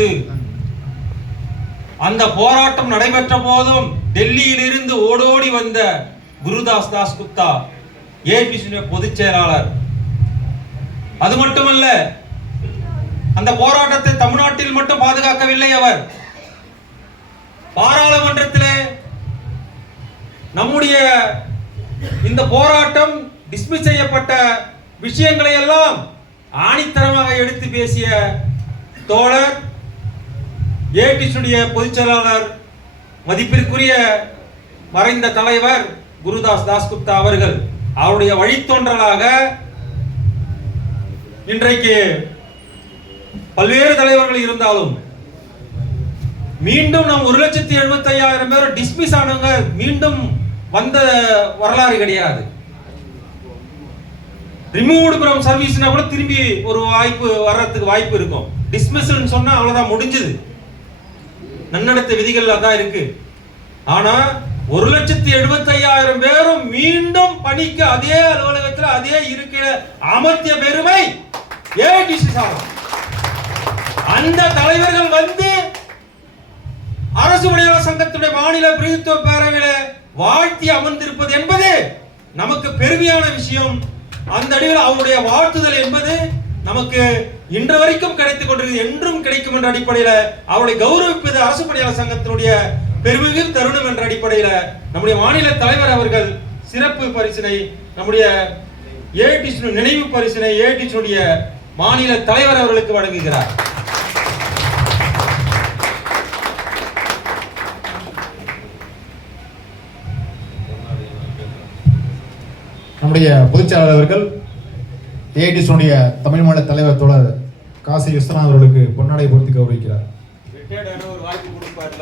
போது, அந்த போராட்டம் நடைபெற்ற போதும் டெல்லியில் இருந்து ஓடோடி வந்த குருதாஸ் தாஸ்குப்தா ஏபிசி பொதுச் செயலாளர். அது மட்டுமல்ல, அந்த போராட்டத்தை தமிழ்நாட்டில் மட்டும் பாதுகாக்கவில்லை. அவர் பாராளுமன்றத்திலே நம்முடைய இந்த போராட்டம் டிஸ்மிஸ் செய்யப்பட்ட விஷயங்களை எல்லாம் ஆணித்தரமாக எடுத்து பேசிய தோழர் ஏடிசியுடைய பொதுச் செயலாளர், மதிப்பிற்குரிய மறைந்த தலைவர் குருதாஸ் தாஸ்குப்தா அவர்கள். அவருடைய வழித்தோன்றலாக இன்றைக்கு பல்வேறு தலைவர்கள் இருந்தாலும் மீண்டும் நாம் 1,75,000 பேர் டிஸ்மிஸ் ஆனவங்க மீண்டும் வந்த வரலாறு கிடையாது. ரிமூவ்டு ஃப்ரம் சர்வீஸ்னா கூட திரும்பி ஒரு வாய்ப்பு வர்றதுக்கு வாய்ப்பு இருக்கும். டிஸ்மிஸ்ன்னு சொன்னா அவ்வளவுதான், முடிஞ்சது. நன்னடத்தை விதிகள் அதான் இருக்கு. ஆனா 1,75,000 பேரும் மீண்டும் பணிக்கு அதே அலுவலகத்தில் அதே இருக்கிற அமர்த்திய பெருமை ஏடிசி சார். அந்த தலைவர்கள் வந்து அரசு பணியாளர் சங்கத்துடைய மாநில பிரதித்துவ பேரவையில வாழ்த்தி அமர்ந்திருப்பது என்பது நமக்கு பெருமையான விஷயம். அந்த அடிவில் அவருடைய வாழ்த்துதல் என்பது நமக்கு இன்று வரைக்கும் கிடைத்துக் கொண்டிருக்கிறது, என்றும் கிடைக்கும் என்ற அடிப்படையில் அவருடைய கௌரவிப்பது அரசு பணியாளர் சங்கத்தினுடைய பெருமையும் தருணம் என்ற அடிப்படையில் நம்முடைய மாநில தலைவர் அவர்கள் சிறப்பு பரிசினை, நம்முடைய ஏடிசி நினைவு பரிசினை ஏடிசியுடைய மாநில தலைவர் அவர்களுக்கு வழங்குகிறார். நம்முடைய பொதுச் செயலாளர் அவர்கள் ஏடிசியுடைய தமிழ் மாநில தலைவர் தோழர் காசி விஸ்வநாத் அவர்களுக்கு பொன்னாடை பொருத்தி கௌரவிக்கிறார். ஒரு வாய்ப்பு கொடுப்பார்.